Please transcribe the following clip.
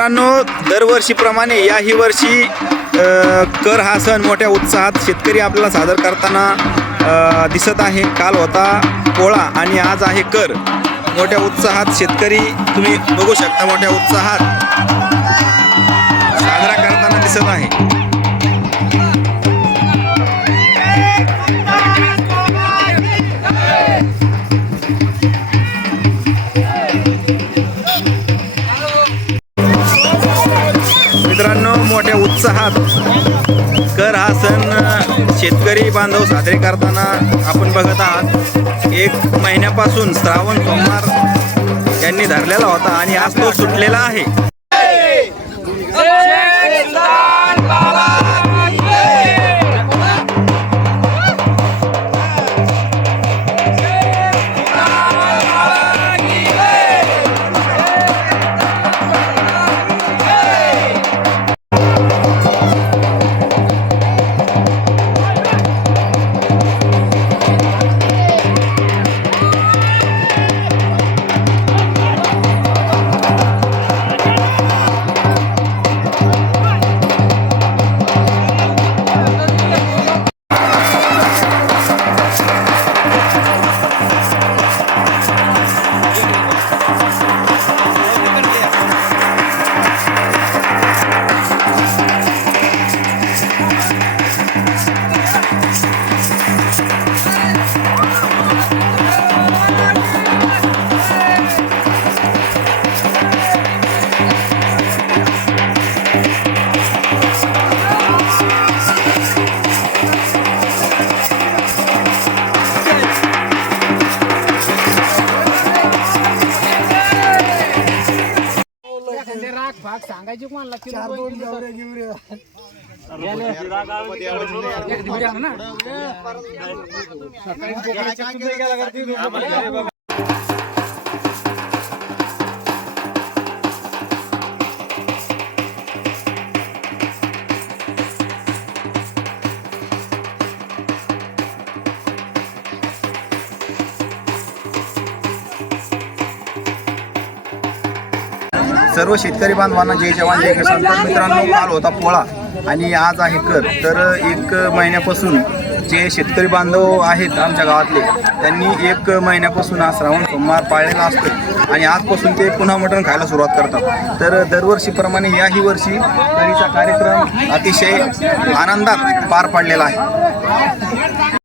मित्रांनो दरवर्षीप्रमाणे याही वर्षी कर हा सण मोठ्या उत्साहात शेतकरी आपल्याला सादर करताना दिसत आहे. काल होता पोळा आणि आज आहे कर. मोठ्या उत्साहात शेतकरी तुम्ही बघू शकता मोठ्या उत्साहात साजरा करताना दिसत आहे. मोठ्या उत्साहात कर हा सण शेतकरी बांधव साजरे करताना आपण बघत आहात. एक महिन्यापासून श्रावण सोमवार यांनी धरलेला होता आणि आज तो सुटलेला आहे. राग भाग सांगायची कोणाला किलो दोन घेऊन घेऊन सर्व शेतकरी बांधवांना जय जवान जय किसान. तर मित्रांनो काल होता पोळा आणि आज आहे कर. तर एक महिन्यापासून जे शेतकरी बांधव आहेत आमच्या गावातले त्यांनी एक महिन्यापासून हा श्रावण सोमवार पाळलेला असतो आणि आजपासून ते पुन्हा मटण खायला सुरुवात करतात. तर दरवर्षीप्रमाणे याही वर्षी तरीचा कार्यक्रम अतिशय आनंदात पार पडलेला आहे.